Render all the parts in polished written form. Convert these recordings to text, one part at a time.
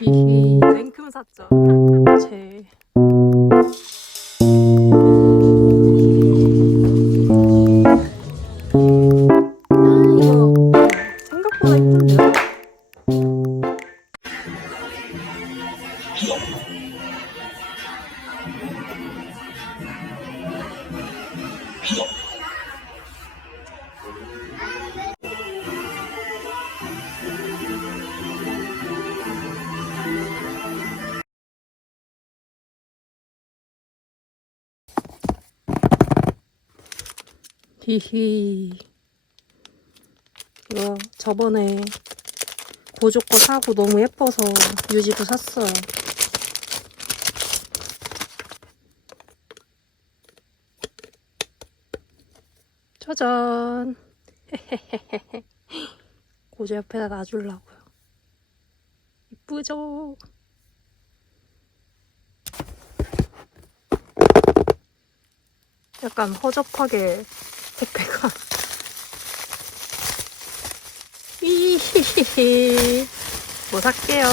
히히 냉큼 샀죠. 제 이거 생각보다 힘든데요? 히히 이거 저번에 고조 거 사고 너무 예뻐서 유지도 샀어요. 짜잔. 고조 옆에다 놔주려고요. 이쁘죠? 약간 허접하게 택배가 이히히히 뭐 살게요.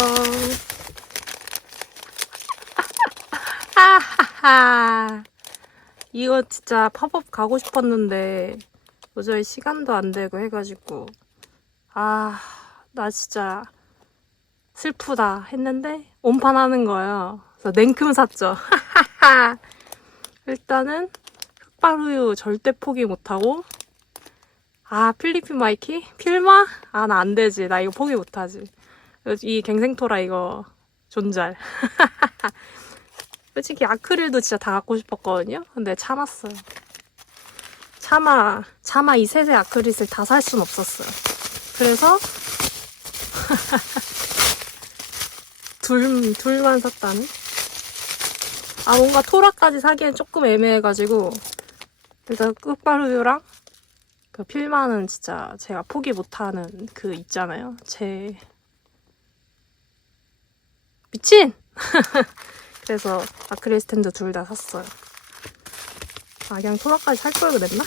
아하하 이거 진짜 팝업 가고 싶었는데 도저히 시간도 안 되고 해가지고 나 진짜 슬프다 했는데 온판하는 거예요. 그래서 냉큼 샀죠. 일단은 흑발우유 절대 포기 못하고 필리핀 마이키? 필마? 나 안 되지. 나 이거 포기 못하지. 이 갱생토라 이거 존잘. 솔직히 아크릴도 진짜 다 갖고 싶었거든요. 근데 참았어요. 차마 이 셋의 아크릴을 다 살 순 없었어요. 그래서 둘만 샀다는? 뭔가 토라까지 사기엔 조금 애매해가지고 일단 흑발우유랑 그 필마는 진짜 제가 포기 못하는 그 있잖아요. 제 미친! 그래서 아크릴 스탠드 둘 다 샀어요. 그냥 토라까지 살 걸 그랬나?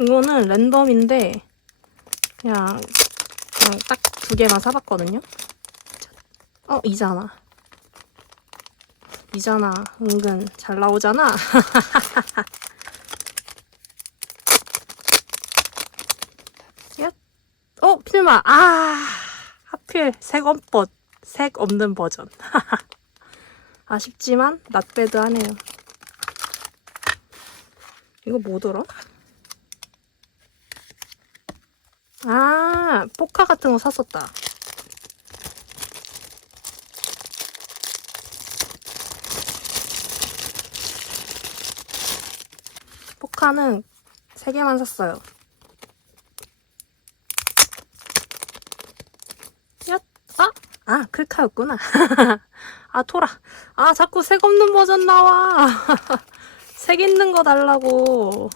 이거는 랜덤인데 그냥 딱 두 개만 사봤거든요. 이잖아. 은근 잘 나오잖아. 필마. 하필 색 없는 버전. 아쉽지만 낫배드하네요. 이거 뭐더라? 포카 같은 거 샀었다. 포카는 3개만 샀어요. 클카였구나. 토라. 자꾸 색 없는 버전 나와. 색 있는 거 달라고.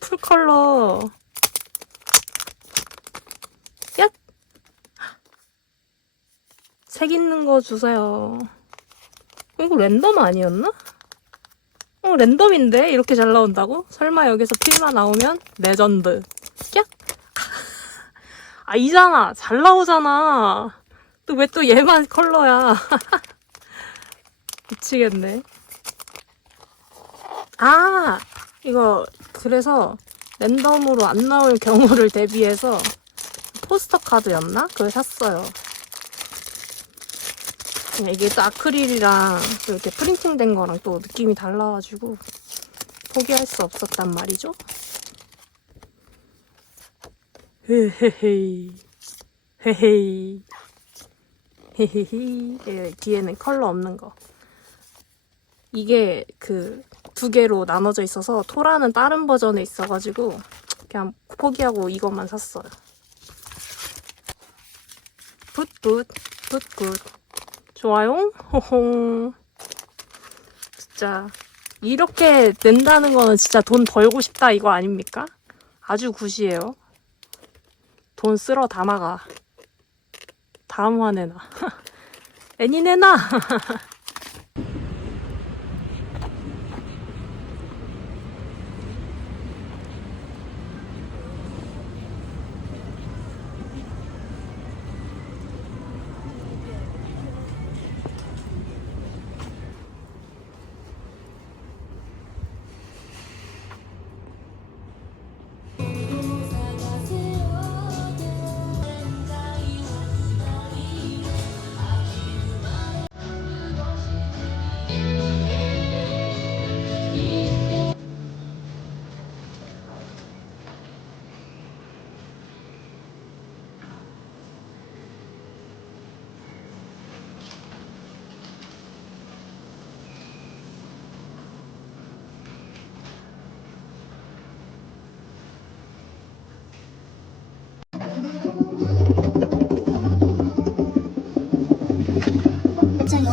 풀컬러. 색 있는 거 주세요. 이거 랜덤 아니었나? 랜덤인데? 이렇게 잘 나온다고? 설마 여기서 필마 나오면 레전드. 이잖아. 잘 나오잖아. 또 왜 또 얘만 컬러야. 미치겠네. 이거 그래서 랜덤으로 안 나올 경우를 대비해서 포스터 카드였나? 그걸 샀어요. 이게 또 아크릴이랑 또 이렇게 프린팅 된 거랑 또 느낌이 달라가지고 포기할 수 없었단 말이죠. 헤헤헤이 뒤에는 컬러 없는 거. 이게 그 2개로 나눠져 있어서 토라는 다른 버전에 있어가지고 그냥 포기하고 이것만 샀어요. 굿 좋아요. 호홍. 진짜 이렇게 낸다는 거는 진짜 돈 벌고 싶다 이거 아닙니까? 아주 굿이에요. 돈 쓸어 담아가. 다음 화내나. 애니 내놔.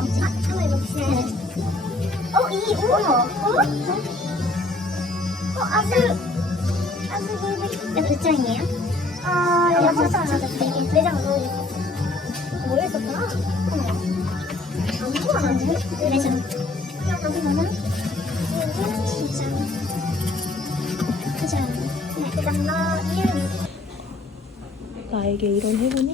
한번 해봅시다. 이 아스 몇 장이에요? 여섯 장 이게 네 장으로 모르겠었구나. 아무도 안 하지? 네 장. 여기서는 진짜 그죠? 네, 그장 나 이름 나에게 이런 행운이?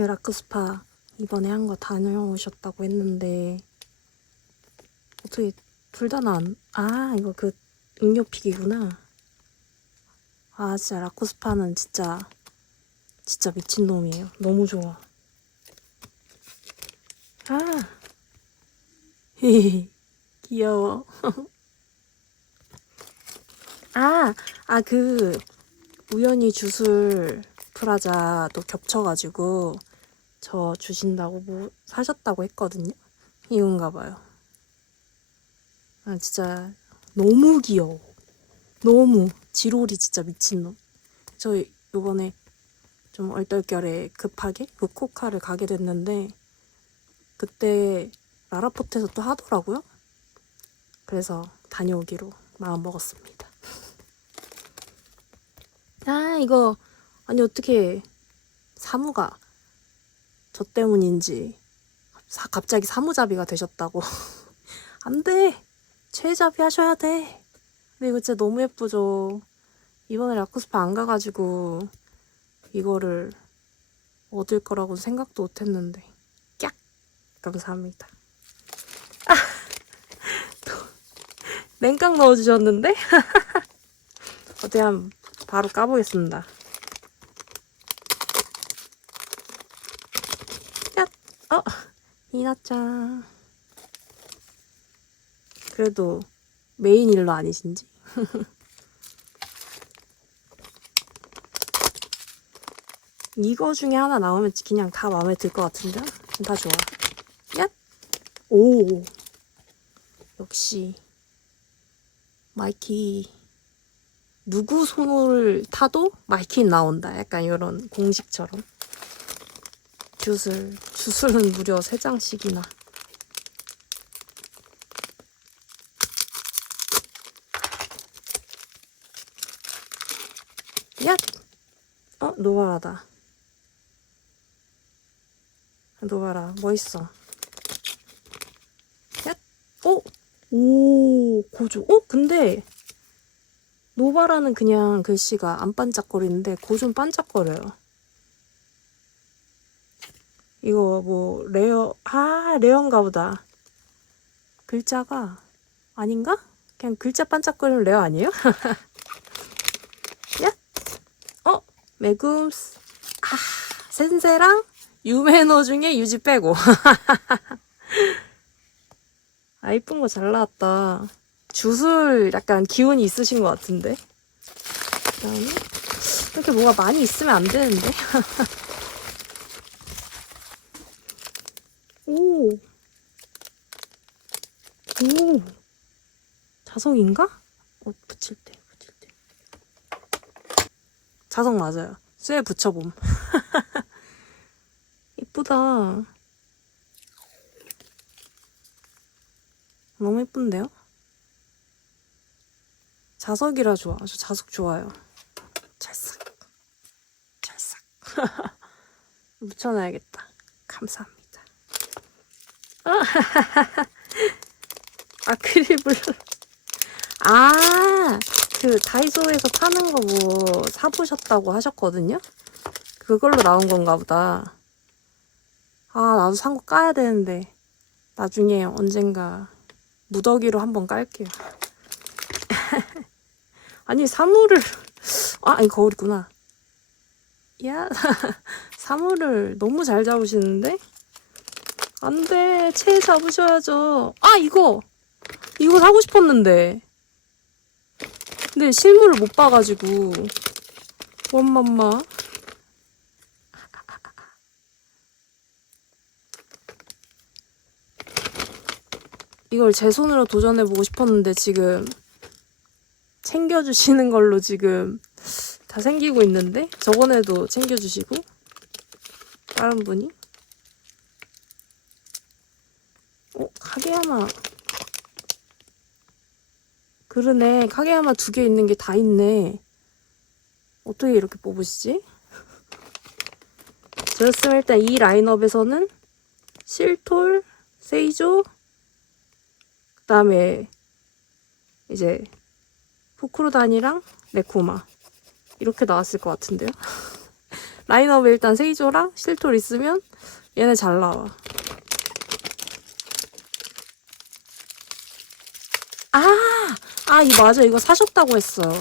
라쿠스파 이번에 한 거 다녀오셨다고 했는데 어떻게 둘 다 이거 그 응용픽이구나. 진짜 라쿠스파는 진짜 미친놈이에요. 너무 좋아. 귀여워. 그 우연히 주술 프라자도 겹쳐가지고 저 주신다고 뭐 사셨다고 했거든요. 이건가 봐요. 진짜 너무 귀여워. 너무 지롤이 진짜 미친놈. 저 요번에 좀 얼떨결에 급하게 후쿠오카를 가게 됐는데 그때 라라포트에서 또 하더라고요. 그래서 다녀오기로 마음 먹었습니다. 이거 어떻게 사무가 저 때문인지 갑자기 사무잡이가 되셨다고. 안 돼! 최잡이 하셔야 돼! 근데 이거 진짜 너무 예쁘죠? 이번에 라쿠스파 안 가가지고 이거를 얻을 거라고 생각도 못 했는데. 깍! 감사합니다. 냉각 넣어주셨는데? 어떻게 한번 바로 까보겠습니다. 이나짱. 그래도 메인 일러 아니신지? 이거 중에 하나 나오면 그냥 다 마음에 들 것 같은데? 다 좋아. 야! 오! 역시 마이키 누구 손을 타도 마이키는 나온다. 약간 이런 공식처럼. 주술은 무려 3장씩이나. 야! 노바라다. 노바라, 멋있어. 야! 오, 고조. 근데 노바라는 그냥 글씨가 안 반짝거리는데 고조는 반짝거려요. 이거 뭐 레어인가 보다. 글자가 아닌가? 그냥 글자 반짝거리는 레어 아니에요? 야? 메굼스. 센세랑 유메노 중에 유지 빼고. 이쁜 거 잘 나왔다. 주술 약간 기운이 있으신 것 같은데. 그다음에 이렇게 뭐가 많이 있으면 안 되는데. 오. 자석인가? 붙일 때. 자석 맞아요. 쇠 붙여봄. 이쁘다. 너무 이쁜데요? 자석이라 좋아. 저 자석 좋아요. 찰싹. 묻혀놔야겠다. 감사합니다. 아크릴블러. 그 다이소에서 파는 거 뭐 사보셨다고 하셨거든요? 그걸로 나온 건가 보다. 나도 산 거 까야 되는데 나중에 언젠가 무더기로 한번 깔게요. 아니 사물을 이거 거울이구나. 야, 사물을 너무 잘 잡으시는데? 안 돼, 채 잡으셔야죠. 아, 이거 사고 싶었는데. 근데 실물을 못 봐가지고. 원맘마. 이걸 제 손으로 도전해보고 싶었는데 지금 챙겨주시는 걸로 지금 다 생기고 있는데 저번에도 챙겨주시고 다른 분이 카게야마 그러네. 카게야마 2개 있는 게 다 있네. 어떻게 이렇게 뽑으시지? 저였으면 일단 이 라인업에서는 실톨, 세이조 그 다음에 이제 후쿠로단이랑 네코마 이렇게 나왔을 것 같은데요. 라인업에 일단 세이조랑 실톨 있으면 얘네 잘 나와. 이거 맞아. 이거 사셨다고 했어요.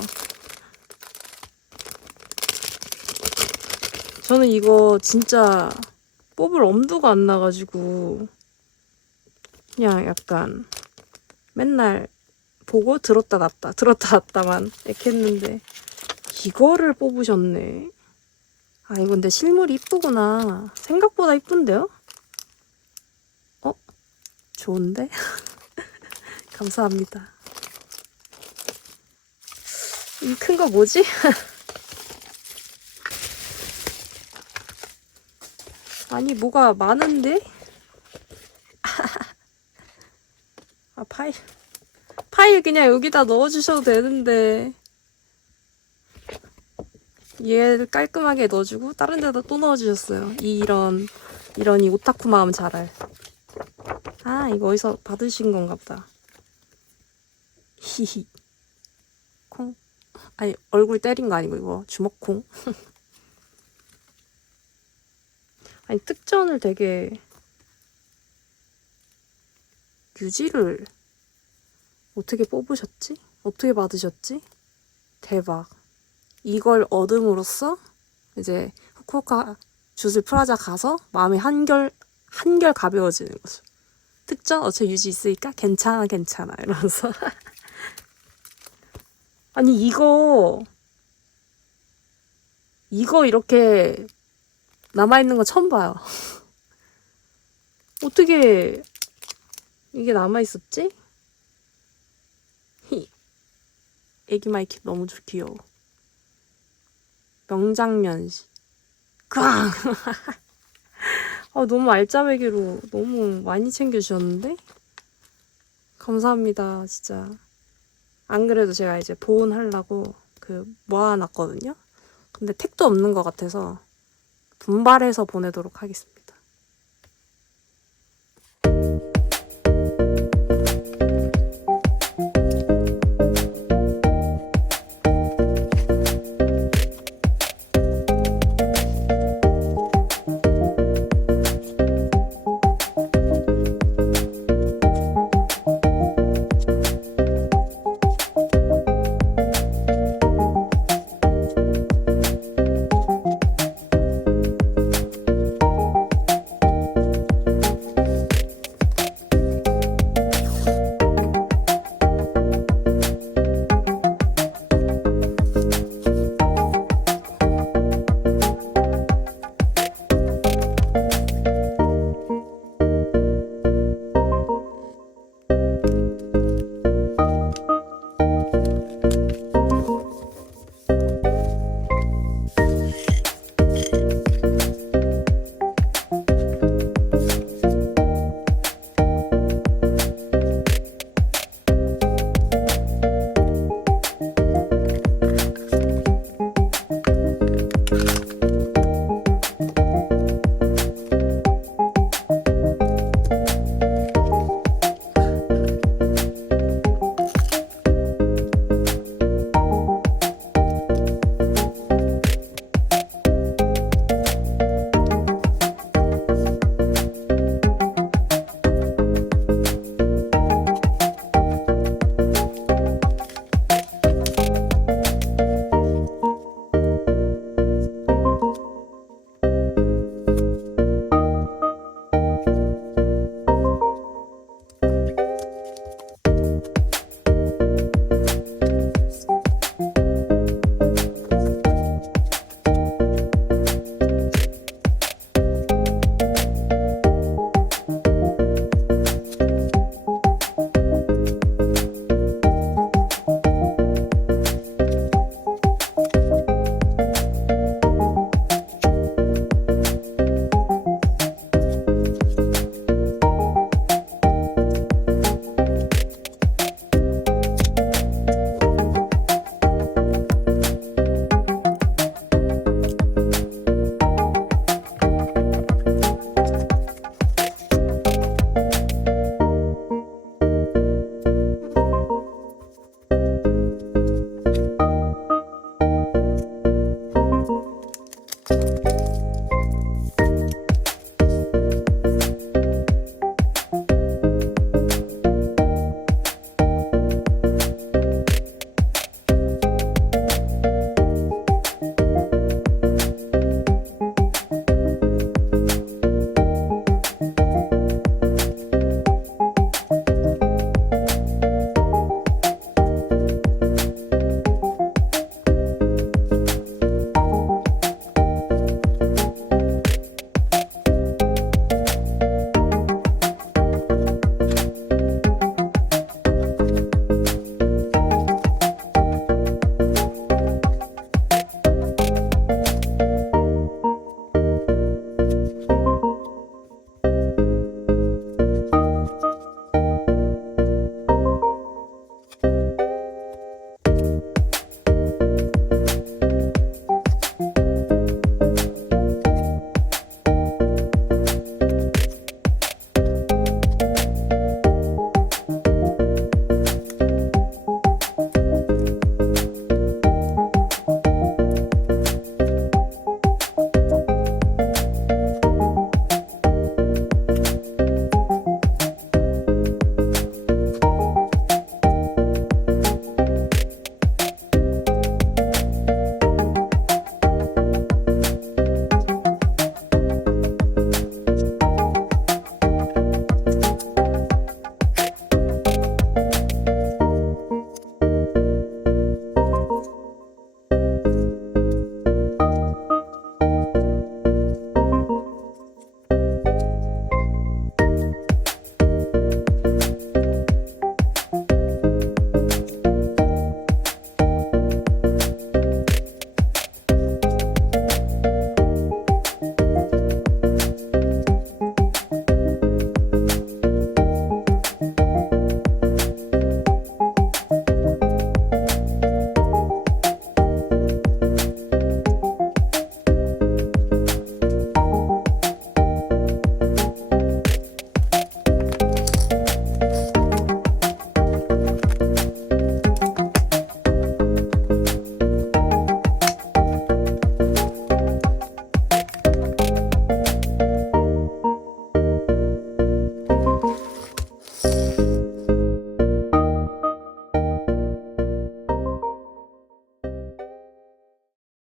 저는 이거 진짜 뽑을 엄두가 안 나가지고 그냥 약간 맨날 보고 들었다 놨다만 이렇게 했는데 이거를 뽑으셨네. 이거 근데 실물이 이쁘구나. 생각보다 이쁜데요? 좋은데? 감사합니다. 이 큰 거 뭐지? 아니 뭐가 많은데? 파일 그냥 여기다 넣어주셔도 되는데 얘를 깔끔하게 넣어주고 다른 데다 또 넣어주셨어요. 이런 이 오타쿠 마음 잘알. 이거 어디서 받으신 건가 보다. 히히. 콩. 아니 얼굴 때린 거 아니고 이거 주먹콩. 아니 특전을 되게 유지를 어떻게 뽑으셨지? 어떻게 받으셨지? 대박. 이걸 얻음으로써 이제 후쿠오카 주술 프라자 가서 마음이 한결 가벼워지는 거죠. 특전 어차피 유지 있으니까 괜찮아 이러면서. 아니 이거 이렇게 남아있는 거 처음 봐요. 어떻게 이게 남아있었지? 애기 마이키 너무 귀여워. 명장면시. 꽝! 너무 알짜배기로 너무 많이 챙겨주셨는데? 감사합니다, 진짜. 안 그래도 제가 이제 보온하려고 모아놨거든요? 근데 택도 없는 것 같아서 분발해서 보내도록 하겠습니다.